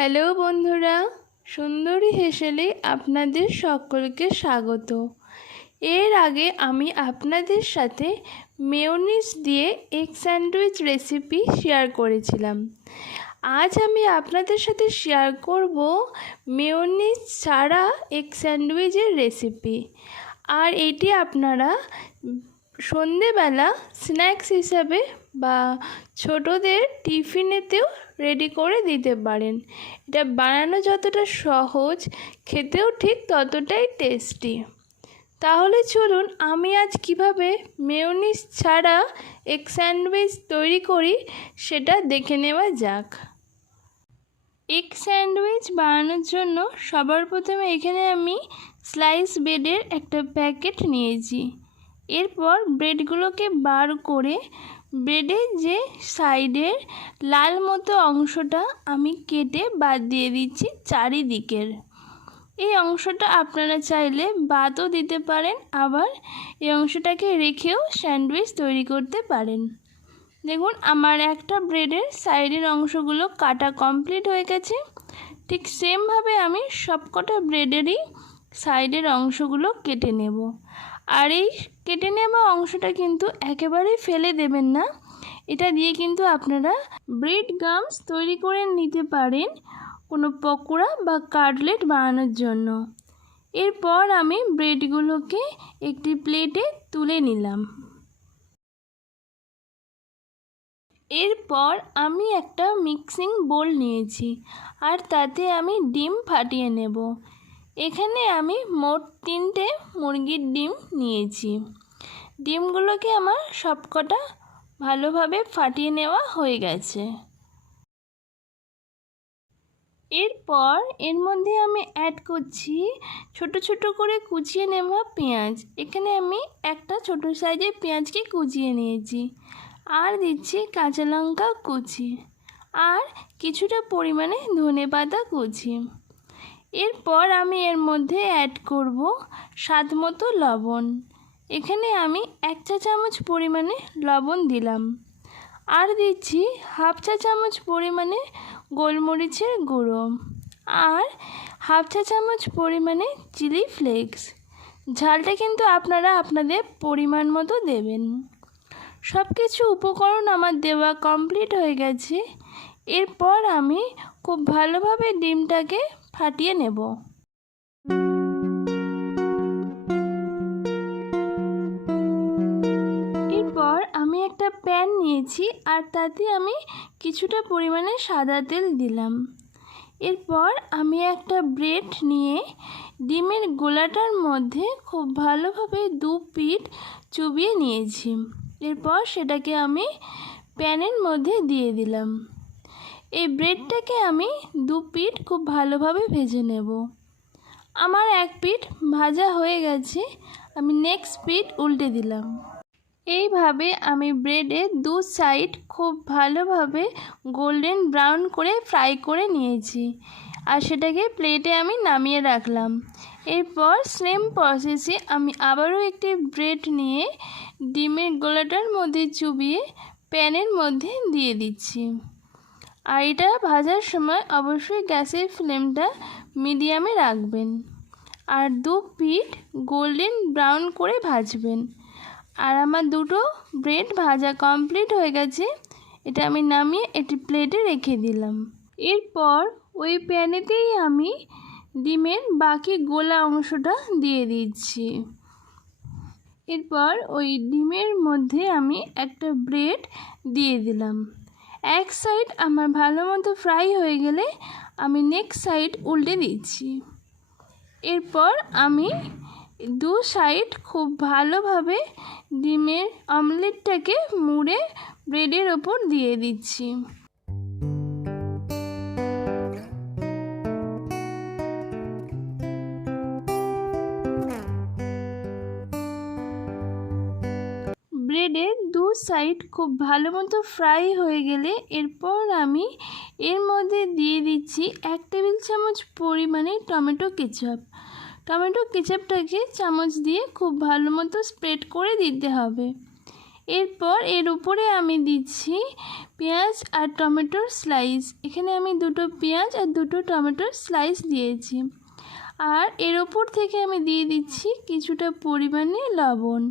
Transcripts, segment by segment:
Hello বন্ধুরা, সুন্দরী হেসেলে আপনাদের সকলকে স্বাগত। এর আগে আমি আপনাদের সাথে মেয়োনিজ দিয়ে এগ স্যান্ডউইচ রেসিপি শেয়ার করেছিলাম। আজ আমি আপনাদের সাথে শেয়ার করব মেয়োনিজ ছাড়া এগ স্যান্ডউইচের রেসিপি। আর এটি আপনারা সন্ধেবেলা স্ন্যাক্স হিসাবে বা ছোটদের টিফিনেতেও রেডি করে দিতে পারেন। এটা বানানো যতটা সহজ, খেতেও ঠিক ততটাই টেস্টি। তাহলে চলুন আমি আজ কিভাবে মেয়োনিজ ছাড়া এগ স্যান্ডউইচ তৈরি করি সেটা দেখে নেওয়া যাক। এগ স্যান্ডউইচ বানানোর জন্য সবার প্রথমে এখানে আমি স্লাইস ব্রেডের একটা প্যাকেট নিয়েছি। এরপর ব্রেডগুলোকে বার করে ব্রেডের যে সাইডের লাল মতো অংশটা আমি কেটে বাদ দিয়ে দিচ্ছি চারিদিকের। এই অংশটা আপনারা চাইলে বাদও দিতে পারেন, আবার এই অংশটাকে রেখেও স্যান্ডউইচ তৈরি করতে পারেন। দেখুন আমার একটা ব্রেডের সাইডের অংশগুলো কাটা কমপ্লিট হয়ে গেছে। ঠিক সেমভাবে আমি সবকটা ব্রেডেরই সাইডের অংশগুলো কেটে নেব। আর এই কেটে নেওয়া অংশটা কিন্তু একেবারেই ফেলে দেবেন না। এটা দিয়ে কিন্তু আপনারা ব্রেড গামস তৈরি করে নিতে পারেন কোনো পকোড়া বা কাটলেট বানানোর জন্য। এরপর আমি ব্রেডগুলোকে একটি প্লেটে তুলে নিলাম। এরপর আমি একটা মিক্সিং বোল নিয়েছি আর তাতে আমি ডিম ফাটিয়ে নেব। এখানে আমি মোট 3টে মুরগির ডিম নিয়েছি। ডিমগুলোকে আমার সবকটা ভালোভাবে ফাটিয়ে নেওয়া হয়ে গেছে। এরপর এর মধ্যে আমি অ্যাড করছি ছোট ছোট করে কুচিয়ে নেওয়া পেঁয়াজ। এখানে আমি একটা ছোট সাইজের পেঁয়াজকে কুচিয়ে নিয়েছি। আর দিচ্ছি কাঁচা লঙ্কা কুচি আর কিছুটা পরিমাণে ধনেপাতা কুচি। এরপর আমি এর মধ্যে অ্যাড করব স্বাদ মতো লবণ। এখানে আমি 1 চা চামচ পরিমাণে লবণ দিলাম। আর দিচ্ছি হাফ চা চামচ পরিমাণে গোলমরিচের গুঁড়ো আর হাফ চা চামচ পরিমাণে চিলি ফ্লেক্স। ঝালটা কিন্তু আপনারা আপনাদের পরিমাণ মতো দেবেন। সব কিছু উপকরণ আমার দেওয়া কমপ্লিট হয়ে গেছে। এরপর আমি খুব ভালোভাবে ডিমটাকে ফাটিয়ে নেব। এরপর আমি একটা প্যান নিয়েছি আর তাতে আমি কিছুটা পরিমাণে সাদা তেল দিলাম। এরপর আমি একটা ব্রেড নিয়ে ডিমের গোলাটার মধ্যে খুব ভালোভাবে 2 পিঠ চুবিয়ে নিয়েছি। এরপর সেটাকে আমি প্যানের মধ্যে দিয়ে দিলাম। এই ব্রেডটাকে আমি 2 পিঠ খুব ভালোভাবে ভেজে নেব। আমার 1 পিঠ ভাজা হয়ে গেছে, আমি নেক্সট পিঠ উল্টে দিলাম। এইভাবে আমি ব্রেডের 2 সাইড খুব ভালোভাবে গোল্ডেন ব্রাউন করে ফ্রাই করে নিয়েছি আর সেটাকে প্লেটে আমি নামিয়ে রাখলাম। এরপর সেম প্রসেসে আমি আবারও একটি ব্রেড নিয়ে ডিমের গোলাটার মধ্যে চুবিয়ে প্যানের মধ্যে দিয়ে দিচ্ছি। আর এটা ভাজার সময় অবশ্যই গ্যাসের ফ্লেমটা মিডিয়ামে রাখবেন আর 2 পিঠ গোল্ডেন ব্রাউন করে ভাজবেন। আর আমার 2টো ব্রেড ভাজা কমপ্লিট হয়ে গেছে। এটা আমি নামিয়ে একটি প্লেটে রেখে দিলাম। এরপর ওই প্যানেতেই আমি ডিমের বাকি গোলা অংশটা দিয়ে দিচ্ছি। এরপর ওই ডিমের মধ্যে আমি একটা ব্রেড দিয়ে দিলাম। এক সাইড আমার ভালো মতো ফ্রাই হয়ে গেলে আমি নেক্সট সাইড উল্টে দিচ্ছি। এরপর আমি 2 সাইড খুব ভালোভাবে ডিমের অমলেটটাকে মুড়ে ব্রেডের ওপর দিয়ে দিচ্ছি। ব্রেডের 2 সাইড খুব ভালো মতো ফ্রাই হয়ে গেলে এরপর আমি এর মধ্যে দিয়ে দিচ্ছি 1 টেবিল চামচ পরিমাণে টমেটো কেচাপ। টমেটো কেচাপটাকে চামচ দিয়ে খুব ভালো মতো স্প্রেড করে দিতে হবে। এরপর এর উপরে আমি দিচ্ছি পেঁয়াজ আর টমেটোর স্লাইস। এখানে আমি দুটো পেঁয়াজ আর দুটো টমেটোর স্লাইস দিয়েছি। আর এর ওপর থেকে আমি দিয়ে দিচ্ছি কিছুটা পরিমাণে লবণ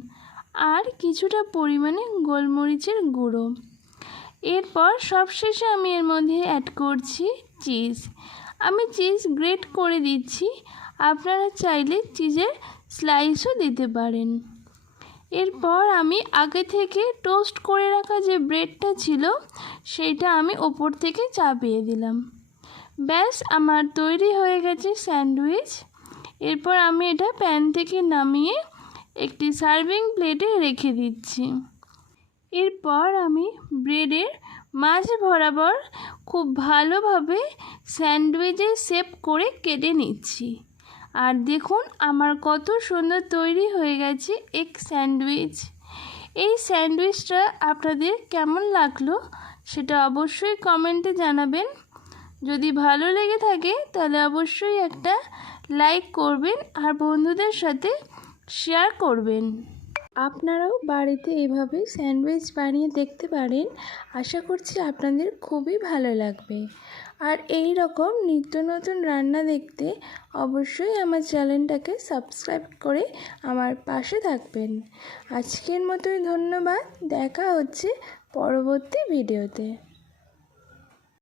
আর কিছুটা পরিমাণে গোলমরিচের গুঁড়ো। এরপর সবশেষে আমি এর মধ্যে অ্যাড করছি চিজ। আমি চিজ গ্রেট করে দিচ্ছি, আপনারা চাইলে চিজের স্লাইসও দিতে পারেন। এরপর আমি আগে থেকে টোস্ট করে রাখা যে ব্রেডটা ছিল সেইটা আমি ওপর থেকে চাপিয়ে দিলাম। ব্যাস আমার তৈরি হয়ে গেছে স্যান্ডউইচ। এরপর আমি এটা প্যান থেকে নামিয়ে একটি সার্ভিং প্লেটে রেখে দিচ্ছি। এরপর আমি ব্রেডের মাঝ বরাবর খুব ভালোভাবে স্যান্ডউইচের শেপ করে কেটে নিচ্ছি। আর দেখুন আমার কত সুন্দর তৈরি হয়ে গেছে এক স্যান্ডউইচ। এই স্যান্ডউইচটা আপনাদের কেমন লাগলো সেটা অবশ্যই কমেন্টে জানাবেন। যদি ভালো লেগে থাকে তাহলে অবশ্যই একটা লাইক করবেন আর বন্ধুদের সাথে শেয়ার করবেন। আপনারাও বাড়িতে এভাবে স্যান্ডউইচ বানিয়ে দেখতে পারেন। আশা করছি আপনাদের খুবই ভালো লাগবে। আর এই রকম নিত্য নতুন রান্না দেখতে অবশ্যই আমার চ্যানেলটাকে সাবস্ক্রাইব করে আমার পাশে থাকবেন। আজকের মতোই ধন্যবাদ। দেখা হচ্ছে পরবর্তী ভিডিওতে।